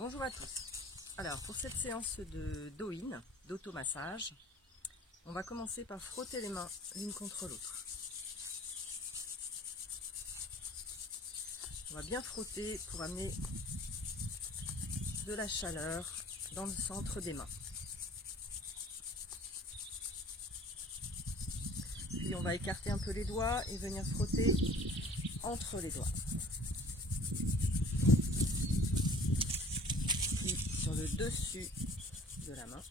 Bonjour à tous. Alors pour cette séance de do-in, d'automassage, on va commencer par frotter les mains l'une contre l'autre. On va bien frotter pour amener de la chaleur dans le centre des mains. Puis on va écarter un peu les doigts et venir frotter entre les doigts. Puis sur le dessus de la main.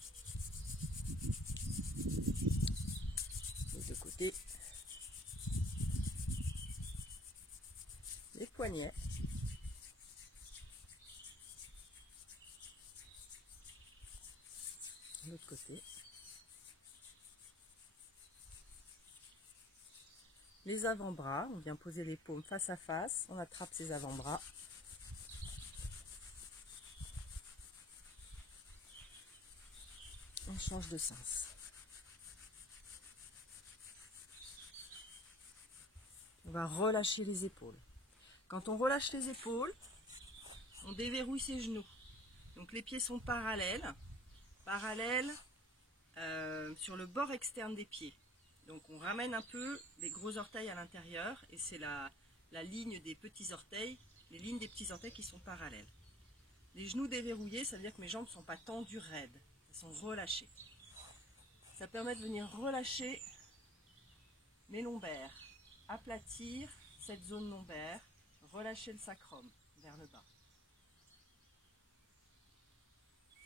Les deux côtés. Les poignets. De l'autre côté. Les avant-bras, on vient poser les paumes face à face, on attrape ses avant-bras. On change de sens. On va relâcher les épaules. Quand on relâche les épaules, on déverrouille ses genoux. Donc les pieds sont parallèles sur le bord externe des pieds. Donc on ramène un peu les gros orteils à l'intérieur et c'est la ligne des petits orteils, les lignes des petits orteils qui sont parallèles. Les genoux déverrouillés, ça veut dire que mes jambes ne sont pas tendues raides, elles sont relâchées. Ça permet de venir relâcher mes lombaires, aplatir cette zone lombaire, relâcher le sacrum vers le bas.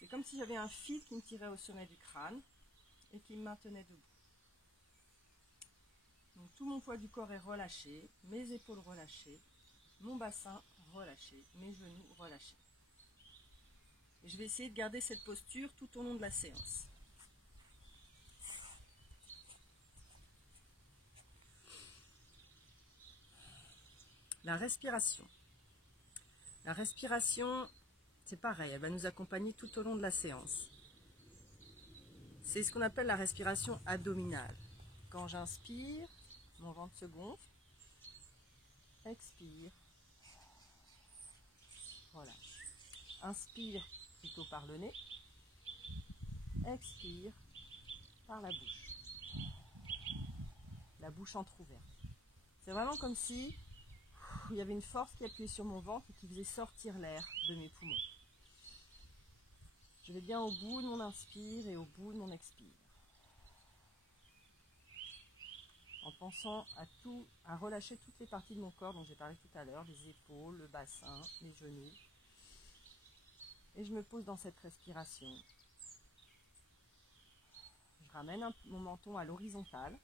C'est comme si j'avais un fil qui me tirait au sommet du crâne et qui me maintenait debout. Donc tout mon poids du corps est relâché, mes épaules relâchées, mon bassin relâché, mes genoux relâchés. Et je vais essayer de garder cette posture tout au long de la séance. La respiration. La respiration, c'est pareil, elle va nous accompagner tout au long de la séance. C'est ce qu'on appelle la respiration abdominale. Quand j'inspire, mon ventre se gonfle. Expire. Relâche. Inspire plutôt par le nez. Expire par la bouche. La bouche entrouverte. C'est vraiment comme si il y avait une force qui appuyait sur mon ventre et qui faisait sortir l'air de mes poumons. Je vais bien au bout de mon inspire et au bout de mon expire. En pensant à relâcher toutes les parties de mon corps dont j'ai parlé tout à l'heure, les épaules, le bassin, les genoux. Et je me pose dans cette respiration. Je ramène mon menton à l'horizontale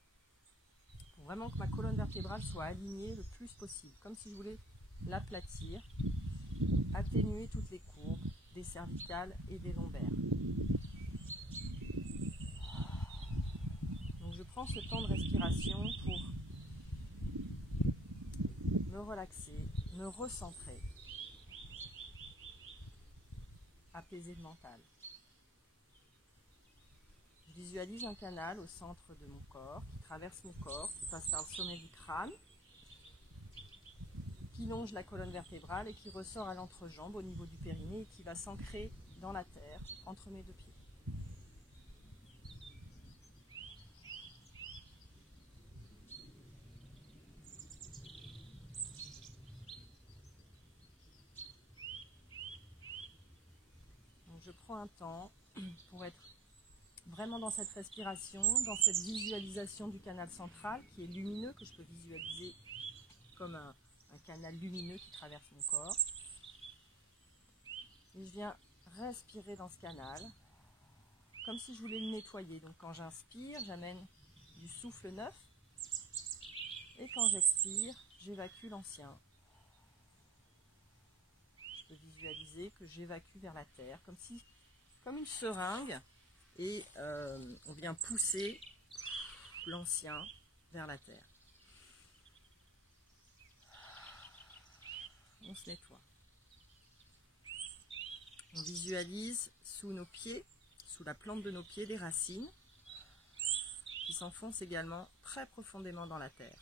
pour vraiment que ma colonne vertébrale soit alignée le plus possible, comme si je voulais l'aplatir, atténuer toutes les courbes des cervicales et des lombaires. Donc je prends ce temps de respiration pour me relaxer, me recentrer, apaiser le mental. Je visualise un canal au centre de mon corps, qui traverse mon corps, qui passe par le sommet du crâne, qui longe la colonne vertébrale et qui ressort à l'entrejambe au niveau du périnée et qui va s'ancrer dans la terre entre mes deux pieds. Donc je prends un temps pour être vraiment dans cette respiration, dans cette visualisation du canal central qui est lumineux, que je peux visualiser comme un canal lumineux qui traverse mon corps. Et je viens respirer dans ce canal, comme si je voulais le nettoyer. Donc quand j'inspire, j'amène du souffle neuf. Et quand j'expire, j'évacue l'ancien. Je peux visualiser que j'évacue vers la terre, comme une seringue. Et on vient pousser l'ancien vers la terre. On se nettoie. On visualise sous nos pieds, sous la plante de nos pieds, des racines qui s'enfoncent également très profondément dans la terre.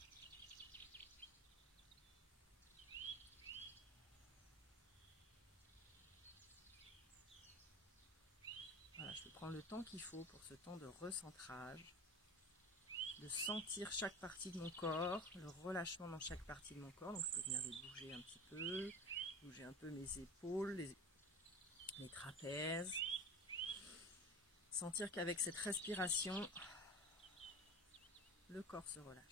Je prends le temps qu'il faut pour ce temps de recentrage, de sentir chaque partie de mon corps, le relâchement dans chaque partie de mon corps. Donc je peux venir les bouger un petit peu, bouger un peu mes épaules, les trapèzes. Sentir qu'avec cette respiration, le corps se relâche.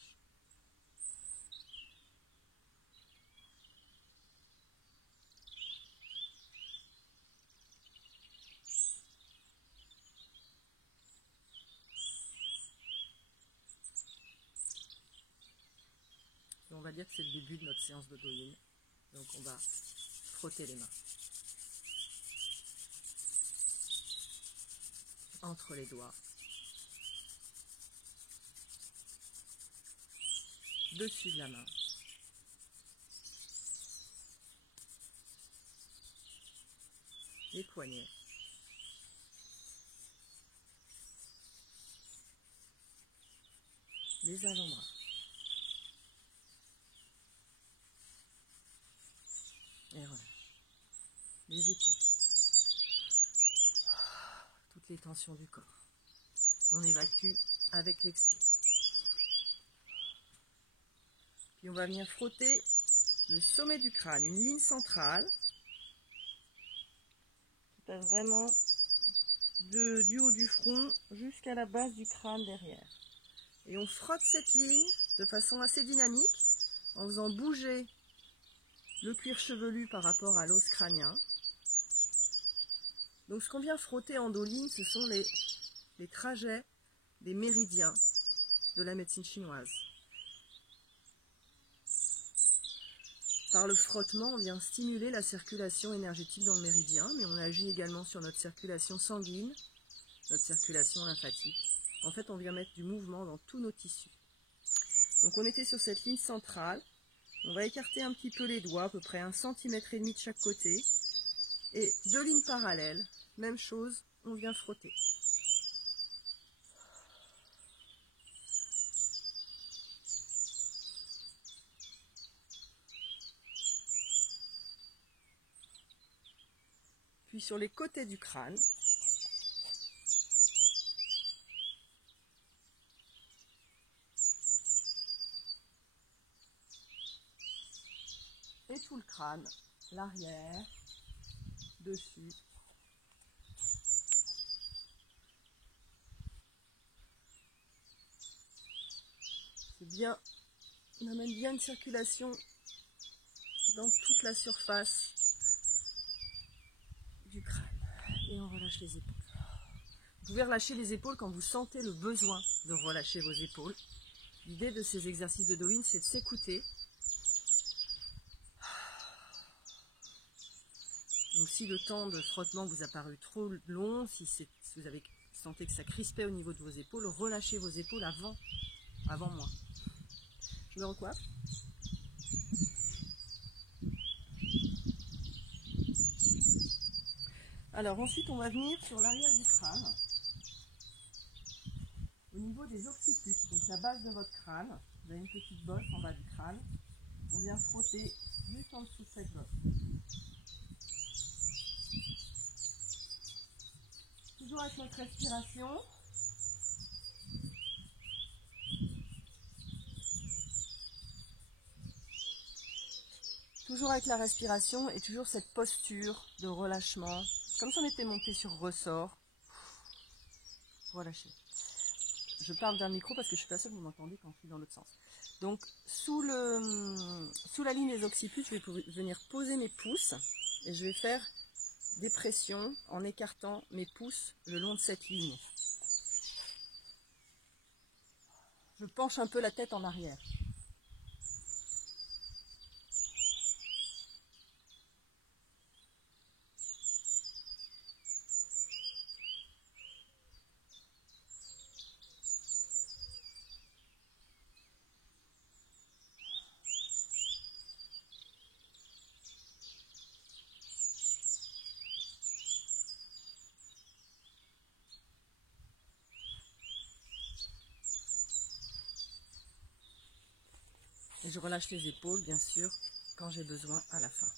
Et on va dire que c'est le début de notre séance de Doyin. Donc on va frotter les mains entre les doigts, dessus de la main, les poignets, les avant-bras, et relâche les épaules, toutes les tensions du corps. On évacue avec l'expire. Puis on va venir frotter le sommet du crâne, une ligne centrale qui passe vraiment du haut du front jusqu'à la base du crâne derrière. Et on frotte cette ligne de façon assez dynamique en faisant bouger le cuir chevelu par rapport à l'os crânien. Donc ce qu'on vient frotter en Doyin, ce sont les trajets des méridiens de la médecine chinoise. Par le frottement, on vient stimuler la circulation énergétique dans le méridien, mais on agit également sur notre circulation sanguine, notre circulation lymphatique. En fait, on vient mettre du mouvement dans tous nos tissus. Donc on était sur cette ligne centrale. On va écarter un petit peu les doigts, à peu près 1,5 cm de chaque côté. Et 2 lignes parallèles, même chose, on vient frotter. Puis sur les côtés du crâne, et tout le crâne, l'arrière, dessus. C'est bien, on amène bien une circulation dans toute la surface du crâne. Et on relâche les épaules. Vous pouvez relâcher les épaules quand vous sentez le besoin de relâcher vos épaules. L'idée de ces exercices de Doyin, c'est de s'écouter. Donc si le temps de frottement vous a paru trop long, si vous avez senti que ça crispait au niveau de vos épaules, relâchez vos épaules avant moi. Je me recoiffe. Alors ensuite on va venir sur l'arrière du crâne, au niveau des occiputes, donc la base de votre crâne. Vous avez une petite bosse en bas du crâne, on vient frotter juste en dessous de cette bosse. Toujours avec notre respiration. Toujours avec la respiration et toujours cette posture de relâchement, comme si on était monté sur ressort. Relâchez. Je parle d'un micro parce que je suis pas sûre que vous m'entendez quand je suis dans l'autre sens. Donc sous la ligne des occiputes, je vais venir poser mes pouces et je vais faire des pressions en écartant mes pouces le long de cette ligne. Je penche un peu la tête en arrière. Et je relâche les épaules, bien sûr, quand j'ai besoin à la fin.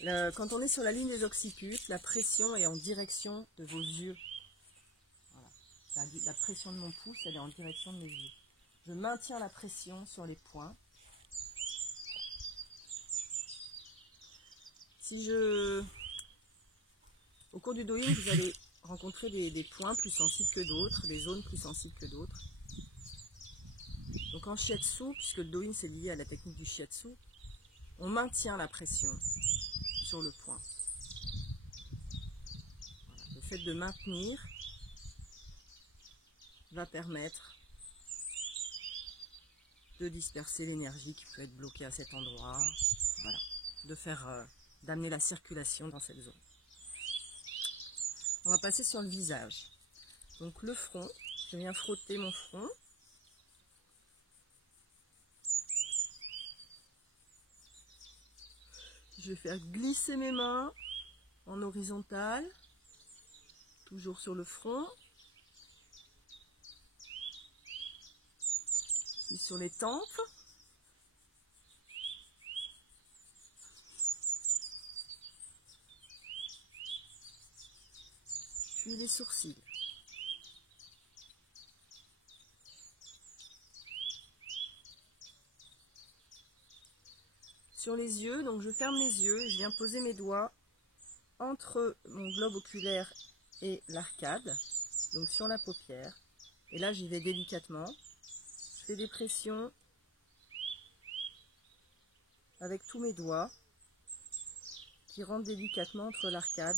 Quand on est sur la ligne des occiputes, la pression est en direction de vos yeux. Voilà. La pression de mon pouce, elle est en direction de mes yeux. Je maintiens la pression sur les points. Au cours du Do-in, vous allez rencontrer des points plus sensibles que d'autres, des zones plus sensibles que d'autres. Donc en shiatsu, puisque le Do-in c'est lié à la technique du shiatsu, on maintient la pression sur le point. Voilà. Le fait de maintenir va permettre de disperser l'énergie qui peut être bloquée à cet endroit, voilà, d'amener la circulation dans cette zone. On va passer sur le visage. Donc le front, je viens frotter mon front. Je vais faire glisser mes mains en horizontal, toujours sur le front, puis sur les tempes, puis les sourcils. Sur les yeux, donc je ferme les yeux et je viens poser mes doigts entre mon globe oculaire et l'arcade, donc sur la paupière. Et là j'y vais délicatement. Je fais des pressions avec tous mes doigts qui rentrent délicatement entre l'arcade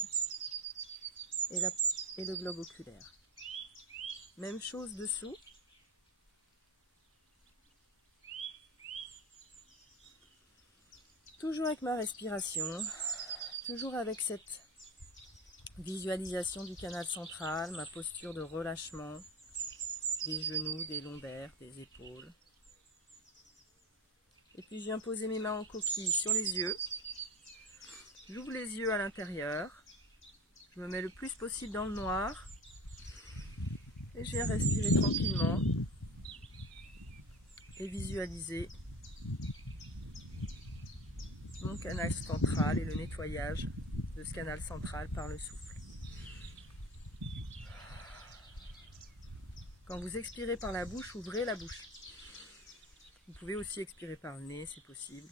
et le globe oculaire. Même chose dessous. Toujours avec ma respiration, toujours avec cette visualisation du canal central, ma posture de relâchement des genoux, des lombaires, des épaules. Et puis je viens poser mes mains en coquille sur les yeux. J'ouvre les yeux à l'intérieur. Je me mets le plus possible dans le noir. Et je viens respirer tranquillement et visualiser mon canal central et le nettoyage de ce canal central par le souffle. Quand vous expirez par la bouche, ouvrez la bouche. Vous pouvez aussi expirer par le nez, c'est possible.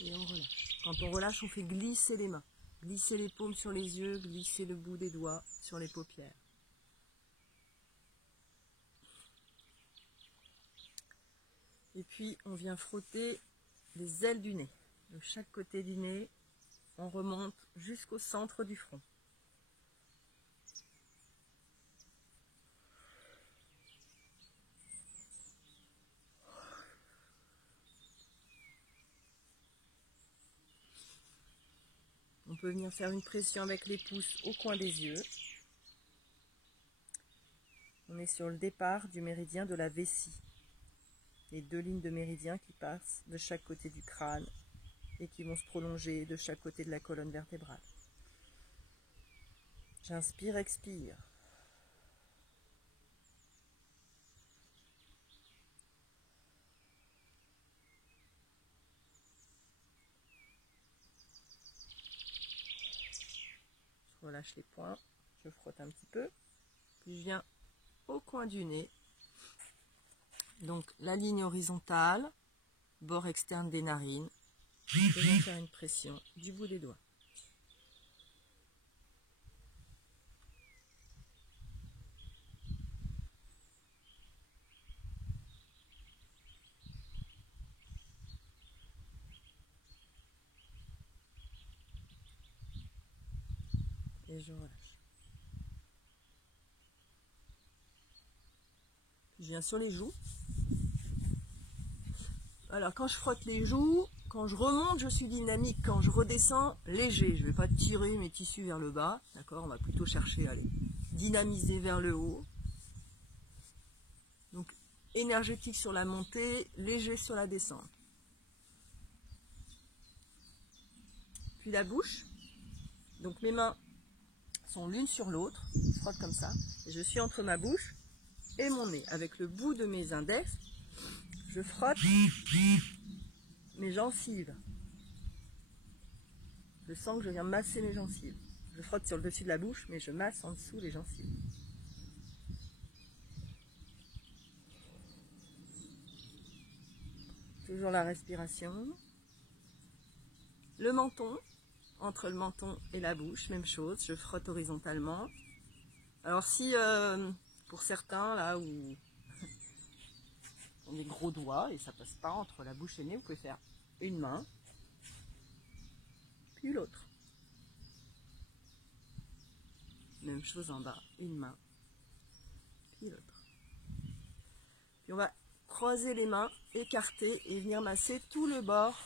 Et on relâche. Quand on relâche, on fait glisser les mains. Glisser les paumes sur les yeux, glisser le bout des doigts sur les paupières. Et puis, on vient frotter les ailes du nez. De chaque côté du nez, on remonte jusqu'au centre du front. On peut venir faire une pression avec les pouces au coin des yeux. On est sur le départ du méridien de la vessie. Les deux lignes de méridien qui passent de chaque côté du crâne et qui vont se prolonger de chaque côté de la colonne vertébrale. J'inspire, expire. Je relâche les poings, je frotte un petit peu, puis je viens au coin du nez. Donc la ligne horizontale, bord externe des narines, et je vais faire une pression du bout des doigts. Et je relâche. Je viens sur les joues. Alors quand je frotte les joues, quand je remonte, je suis dynamique. Quand je redescends, léger. Je ne vais pas tirer mes tissus vers le bas. D'accord, on va plutôt chercher à les dynamiser vers le haut. Donc énergétique sur la montée, léger sur la descente. Puis la bouche. Donc mes mains sont l'une sur l'autre, je frotte comme ça, et je suis entre ma bouche et mon nez. Avec le bout de mes index, je frotte mes gencives. Je sens que je viens masser mes gencives. Je frotte sur le dessus de la bouche, mais je masse en dessous les gencives. Toujours la respiration. Le menton, entre le menton et la bouche, même chose, je frotte horizontalement. Alors si, pour certains, là où on a des gros doigts et ça passe pas entre la bouche et le nez, vous pouvez faire une main, puis l'autre. Même chose en bas, une main, puis l'autre. Puis on va croiser les mains, écarter et venir masser tout le bord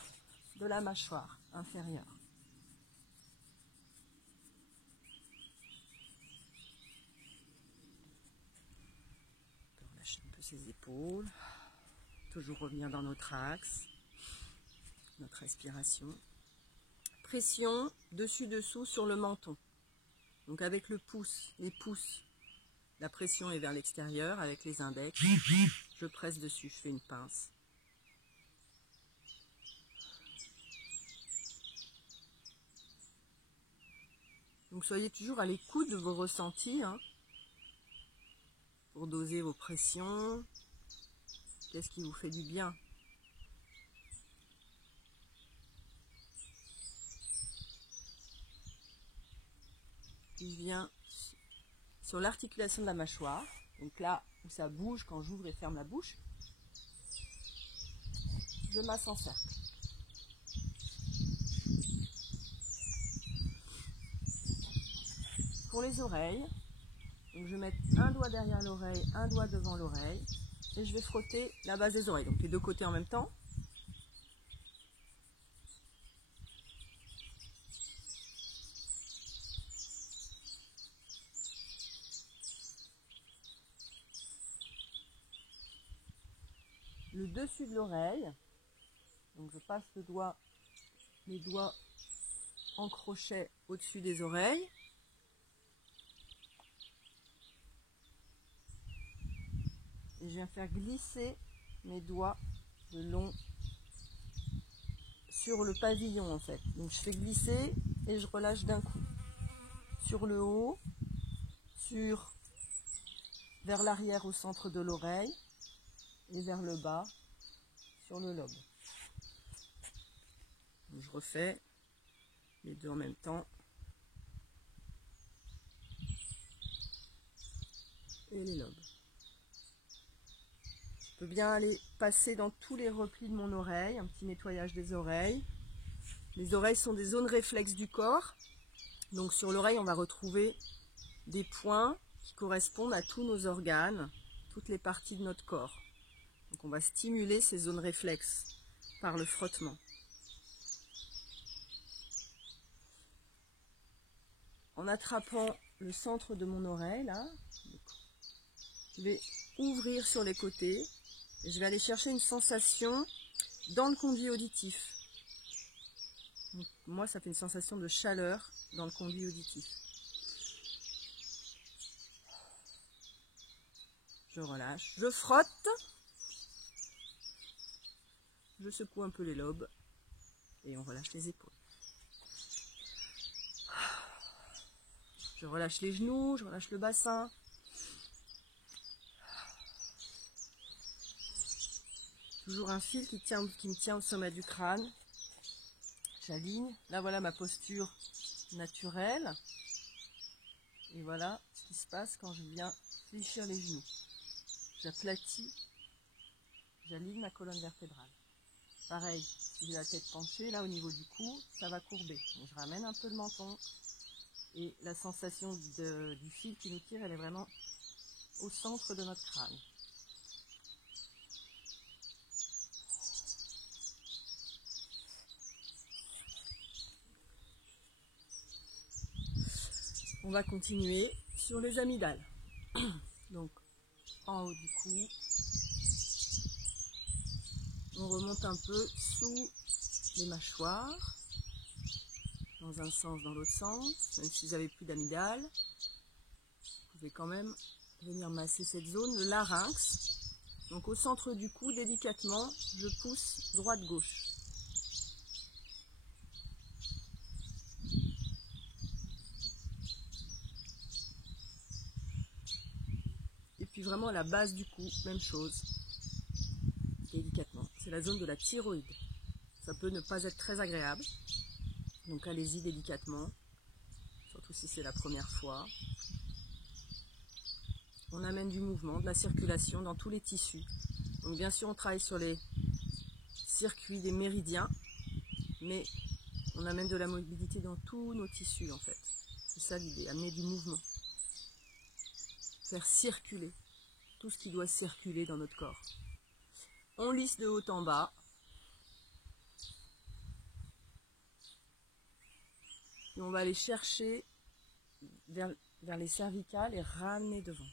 de la mâchoire inférieure. On relâche un peu ses épaules. Toujours revenir dans notre axe, notre respiration. Pression dessus-dessous sur le menton. Donc avec le pouce, les pouces, la pression est vers l'extérieur. Avec les index, je presse dessus, je fais une pince. Donc soyez toujours à l'écoute de vos ressentis, hein, pour doser vos pressions. Qu'est-ce qui vous fait du bien? Il vient sur l'articulation de la mâchoire, donc là où ça bouge quand j'ouvre et ferme la bouche, je masse en cercle. Pour les oreilles, donc je vais mettre un doigt derrière l'oreille, un doigt devant l'oreille, et je vais frotter la base des oreilles, donc les deux côtés en même temps. Le dessus de l'oreille, donc je passe mes doigts en crochet au-dessus des oreilles. Et je viens faire glisser mes doigts le long sur le pavillon en fait. Donc je fais glisser et je relâche d'un coup. Sur le haut, vers l'arrière au centre de l'oreille et vers le bas sur le lobe. Donc je refais les deux en même temps. Et les lobes. Je peux bien aller passer dans tous les replis de mon oreille, un petit nettoyage des oreilles. Les oreilles sont des zones réflexes du corps. Donc sur l'oreille, on va retrouver des points qui correspondent à tous nos organes, toutes les parties de notre corps. Donc on va stimuler ces zones réflexes par le frottement. En attrapant le centre de mon oreille, là, je vais ouvrir sur les côtés et je vais aller chercher une sensation dans le conduit auditif. Donc, moi, ça fait une sensation de chaleur dans le conduit auditif. Je relâche, je frotte, je secoue un peu les lobes et on relâche les épaules. Je relâche les genoux, je relâche le bassin. Toujours un fil qui me tient au sommet du crâne. J'aligne. Là, voilà ma posture naturelle. Et voilà ce qui se passe quand je viens fléchir les genoux. J'aplatis, j'aligne ma colonne vertébrale. Pareil, si j'ai la tête penchée, là au niveau du cou, ça va courber. Donc, je ramène un peu le menton. Et la sensation du fil qui nous tire, elle est vraiment au centre de notre crâne. On va continuer sur les amygdales. Donc, en haut du cou, on remonte un peu sous les mâchoires. dans un sens, dans l'autre sens. Même si vous n'avez plus d'amygdale, vous pouvez quand même venir masser cette zone, le larynx. Donc au centre du cou, délicatement, je pousse droite-gauche. Et puis vraiment à la base du cou, même chose, délicatement. C'est la zone de la thyroïde. Ça peut ne pas être très agréable, donc allez-y délicatement, surtout si c'est la première fois. On amène du mouvement, de la circulation dans tous les tissus. Donc bien sûr on travaille sur les circuits des méridiens, mais on amène de la mobilité dans tous nos tissus en fait. C'est ça l'idée, amener du mouvement. Faire circuler tout ce qui doit circuler dans notre corps. On lisse de haut en bas. Et on va aller chercher vers les cervicales et ramener devant.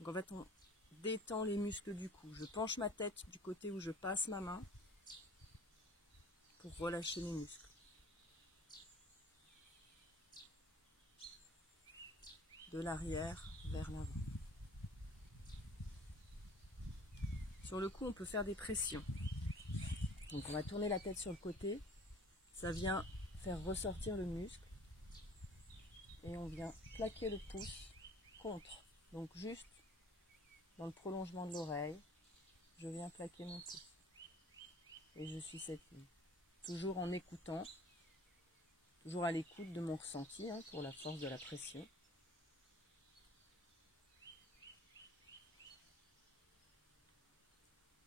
Donc en fait on détend les muscles du cou. Je penche ma tête du côté où je passe ma main pour relâcher mes muscles. De l'arrière vers l'avant. Sur le cou, on peut faire des pressions. Donc on va tourner la tête sur le côté. Ça vient faire ressortir le muscle. Et on vient plaquer le pouce contre. Donc juste dans le prolongement de l'oreille, je viens plaquer mon pouce. Et je suis cette ligne. Toujours en écoutant, toujours à l'écoute de mon ressenti pour la force de la pression.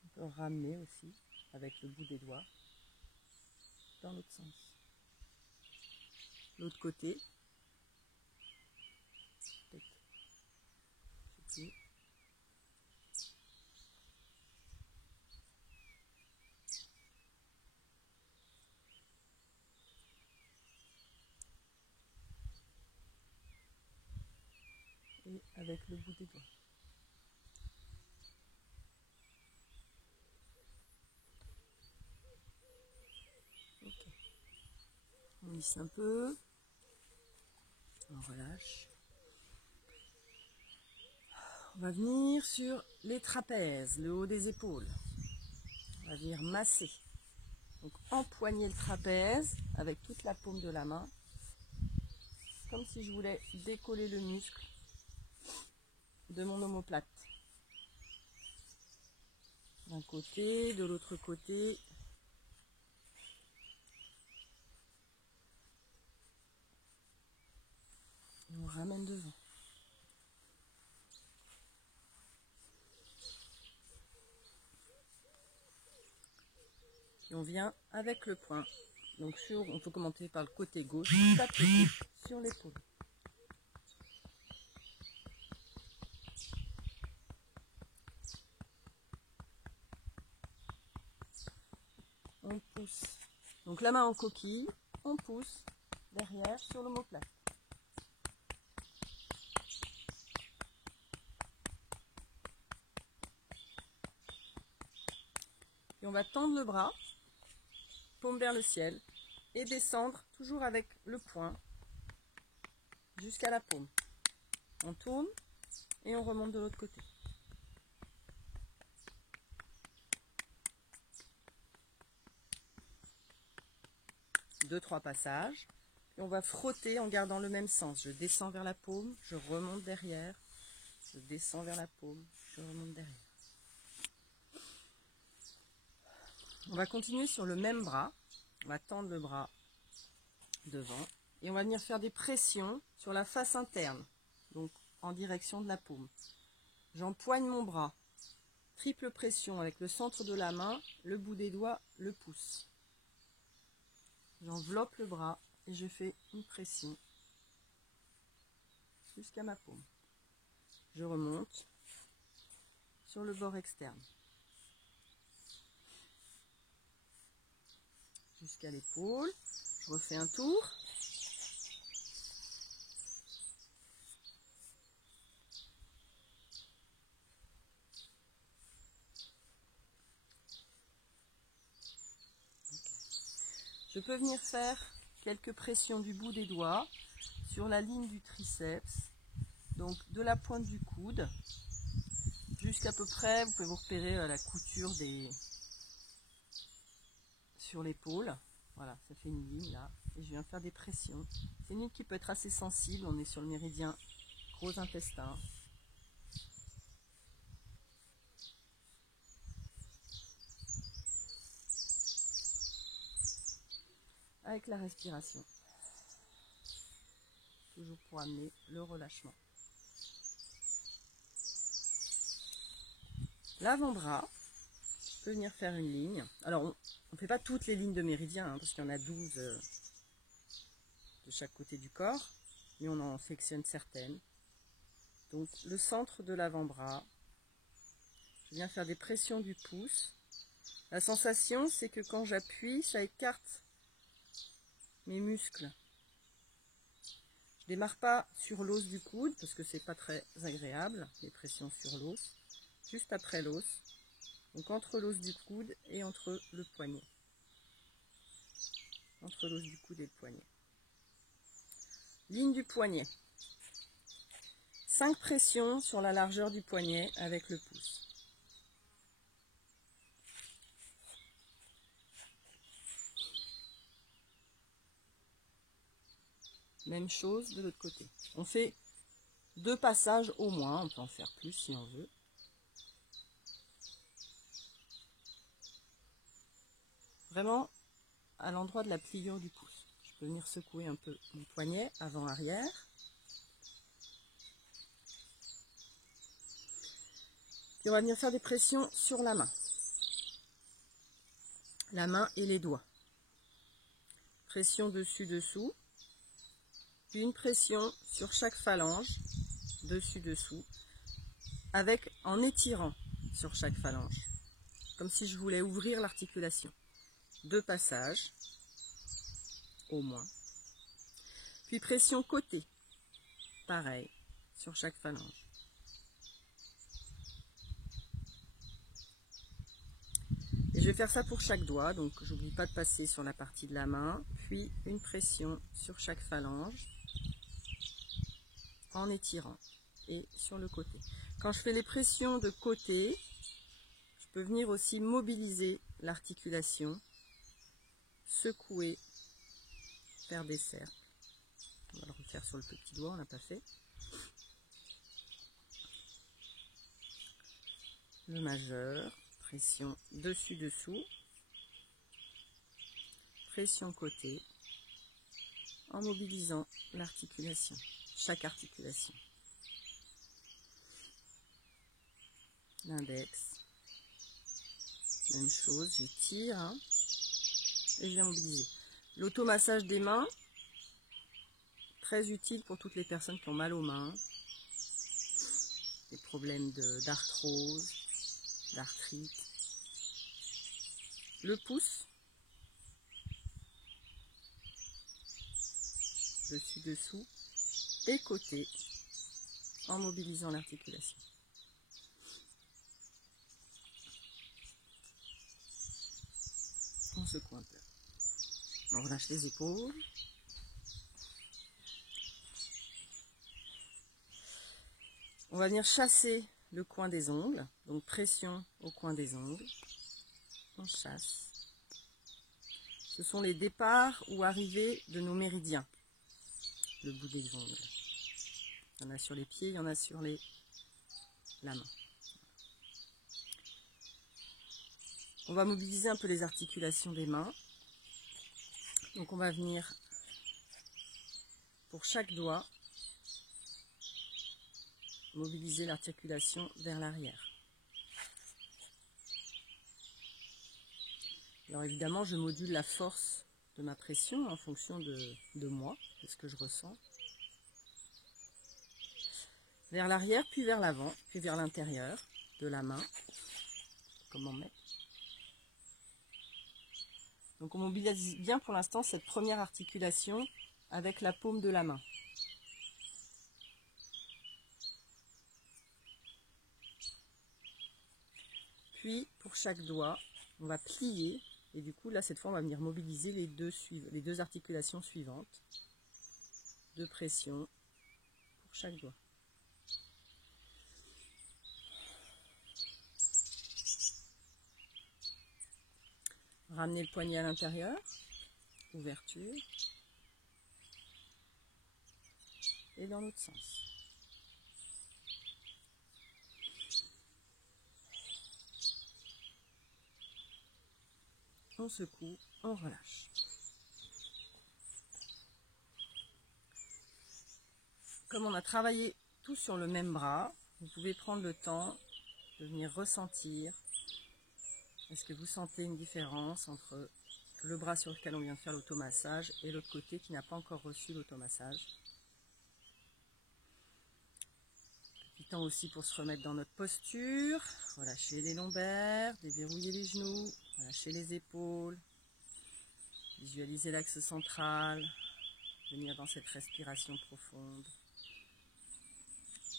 On peut ramener aussi avec le bout des doigts dans l'autre sens. L'autre côté. Ici. Et avec le bout des doigts. Ok. On lisse un peu. On relâche. On va venir sur les trapèzes, le haut des épaules. On va venir masser. Donc empoigner le trapèze avec toute la paume de la main. Comme si je voulais décoller le muscle de mon omoplate. D'un côté, de l'autre côté. Et on ramène devant. Et on vient avec le poing. Donc on peut commencer par le côté gauche, tape le coude sur l'épaule. On pousse. Donc la main en coquille, on pousse derrière sur l'omoplate. Et on va tendre le bras, paume vers le ciel, et descendre toujours avec le poing jusqu'à la paume. On tourne et on remonte de l'autre côté. Deux, trois passages. Et on va frotter en gardant le même sens. Je descends vers la paume, je remonte derrière. Je descends vers la paume, je remonte derrière. On va continuer sur le même bras. On va tendre le bras devant. Et on va venir faire des pressions sur la face interne. Donc en direction de la paume. J'empoigne mon bras. Triple pression avec le centre de la main, le bout des doigts, le pouce. J'enveloppe le bras et je fais une pression jusqu'à ma paume. Je remonte sur le bord externe. Jusqu'à l'épaule. Je refais un tour. Je peux venir faire quelques pressions du bout des doigts sur la ligne du triceps, donc de la pointe du coude jusqu'à peu près, vous pouvez vous repérer la couture sur l'épaule. Voilà, ça fait une ligne là, et je viens faire des pressions. C'est une ligne qui peut être assez sensible, on est sur le méridien gros intestin. Avec la respiration, toujours pour amener le relâchement. L'avant-bras, je peux venir faire une ligne. Alors, on ne fait pas toutes les lignes de méridien, hein, parce qu'il y en a 12 de chaque côté du corps, mais on en sélectionne certaines. Donc, le centre de l'avant-bras, je viens faire des pressions du pouce. La sensation, c'est que quand j'appuie, ça écarte mes muscles. Je démarre pas sur l'os du coude, parce que c'est pas très agréable, les pressions sur l'os. Juste après l'os, donc entre l'os du coude et entre le poignet. Entre l'os du coude et le poignet. Ligne du poignet. 5 pressions sur la largeur du poignet avec le pouce. Même chose de l'autre côté. On fait 2 passages au moins, on peut en faire plus si on veut. Vraiment à l'endroit de la pliure du pouce. Je peux venir secouer un peu mon poignet avant-arrière. Puis on va venir faire des pressions sur la main. La main et les doigts. Pression dessus-dessous. Puis une pression sur chaque phalange, dessus-dessous, en étirant sur chaque phalange. Comme si je voulais ouvrir l'articulation. 2 passages, au moins. Puis pression côté, pareil, sur chaque phalange. Et je vais faire ça pour chaque doigt, donc j'oublie pas de passer sur la partie de la main, puis une pression sur chaque phalange, en étirant, et sur le côté. Quand je fais les pressions de côté, je peux venir aussi mobiliser l'articulation, secouer, faire des cercles. On va le refaire sur le petit doigt, on l'a pas fait. Le majeur, pression dessus-dessous, pression côté, en mobilisant l'articulation, chaque articulation. L'index, même chose, j'étire, hein, et je viens mobiliser. L'automassage des mains, très utile pour toutes les personnes qui ont mal aux mains, des problèmes d'arthrose, d'arthrite. Le pouce, dessus-dessous, et côté, en mobilisant l'articulation. On secoue un peu. On relâche les épaules. On va venir chasser le coin des ongles, donc pression au coin des ongles. On chasse. Ce sont les départs ou arrivées de nos méridiens, le bout des ongles. Il y en a sur les pieds, il y en a sur la main. On va mobiliser un peu les articulations des mains. Donc on va venir, pour chaque doigt, mobiliser l'articulation vers l'arrière. Alors évidemment, je module la force de ma pression en fonction de moi, de ce que je ressens. Vers l'arrière, puis vers l'avant, puis vers l'intérieur de la main. Comment mettre? Donc on mobilise bien pour l'instant cette première articulation avec la paume de la main. Puis pour chaque doigt, on va plier Et du coup, là, cette fois, on va venir mobiliser les deux articulations suivantes de pression pour chaque doigt. Ramenez le poignet à l'intérieur, ouverture, et dans l'autre sens. On secoue, on relâche. Comme on a travaillé tout sur le même bras, vous pouvez prendre le temps de venir ressentir. Est-ce que vous sentez une différence entre le bras sur lequel on vient de faire l'automassage et l'autre côté qui n'a pas encore reçu l'automassage? Petit temps aussi pour se remettre dans notre posture, relâcher les lombaires, déverrouiller les genoux, relâcher les épaules, visualiser l'axe central, venir dans cette respiration profonde,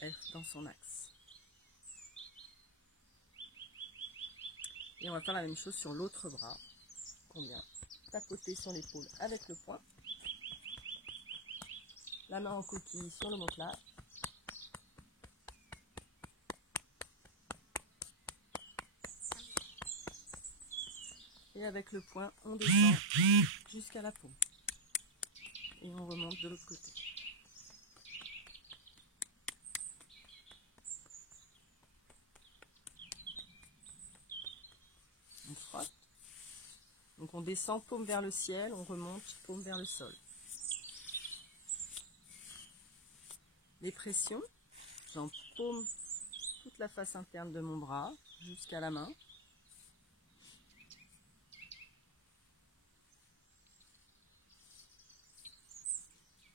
être dans son axe. Et on va faire la même chose sur l'autre bras, qu'on vient tapoter sur l'épaule avec le poing, la main en coquille sur l'omoplate. Et avec le poing, on descend jusqu'à la paume. Et on remonte de l'autre côté. On frotte. Donc on descend paume vers le ciel, on remonte paume vers le sol. Les pressions, j'empaume toute la face interne de mon bras jusqu'à la main.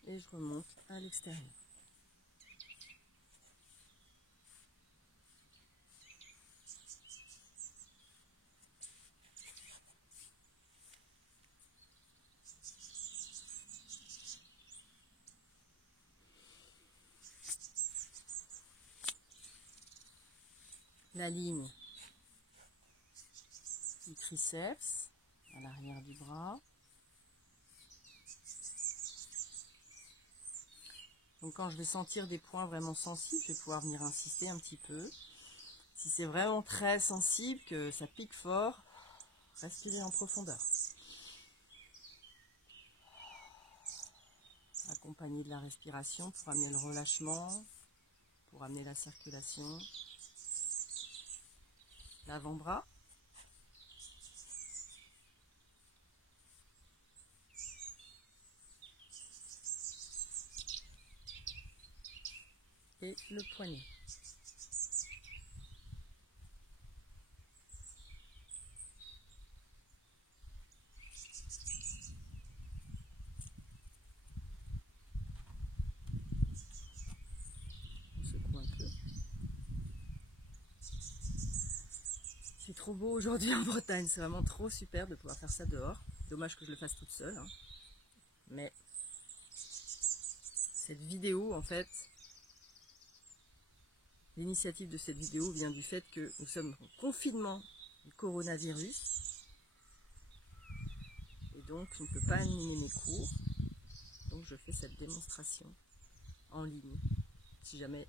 Et je remonte à l'extérieur. La ligne du triceps à l'arrière du bras. Donc quand je vais sentir des points vraiment sensibles, je vais pouvoir venir insister un petit peu. Si c'est vraiment très sensible, que ça pique fort, respirez en profondeur. Accompagné de la respiration pour amener le relâchement, pour amener la circulation. L'avant-bras. Et le poignet. On secoue un peu. C'est trop beau aujourd'hui en Bretagne, c'est vraiment trop super de pouvoir faire ça dehors. Dommage que je le fasse toute seule, hein. Mais cette vidéo, en fait, l'initiative de cette vidéo vient du fait que nous sommes en confinement du coronavirus. Et donc, je ne peux pas animer mes cours. Donc, je fais cette démonstration en ligne. Si jamais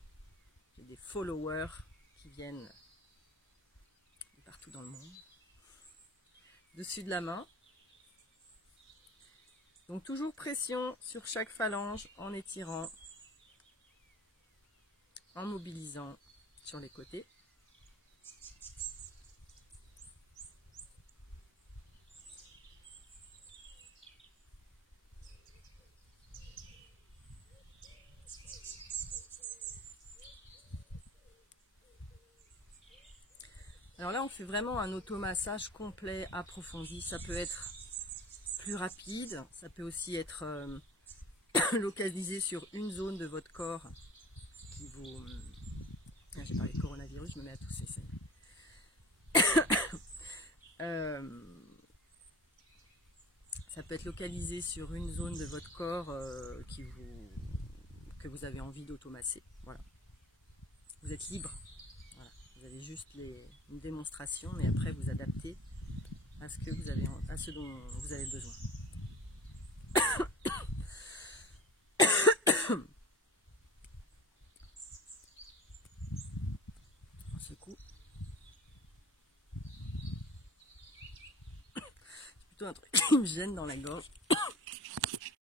j'ai des followers qui viennent de partout dans le monde. Dessus de la main. Donc, toujours pression sur chaque phalange en étirant, en mobilisant sur les côtés. Alors là, on fait vraiment un automassage complet, approfondi. Ça peut être plus rapide, ça peut aussi être localisé sur une zone de votre corps qui vous... J'ai parlé de coronavirus, je me mets à tousser. Ça peut être localisé sur une zone de votre corps que vous avez envie d'automasser. Voilà. Vous êtes libre. Voilà. Vous avez juste une démonstration, mais après vous adaptez à ce dont vous avez besoin. On secoue. C'est plutôt un truc qui me gêne dans la gorge.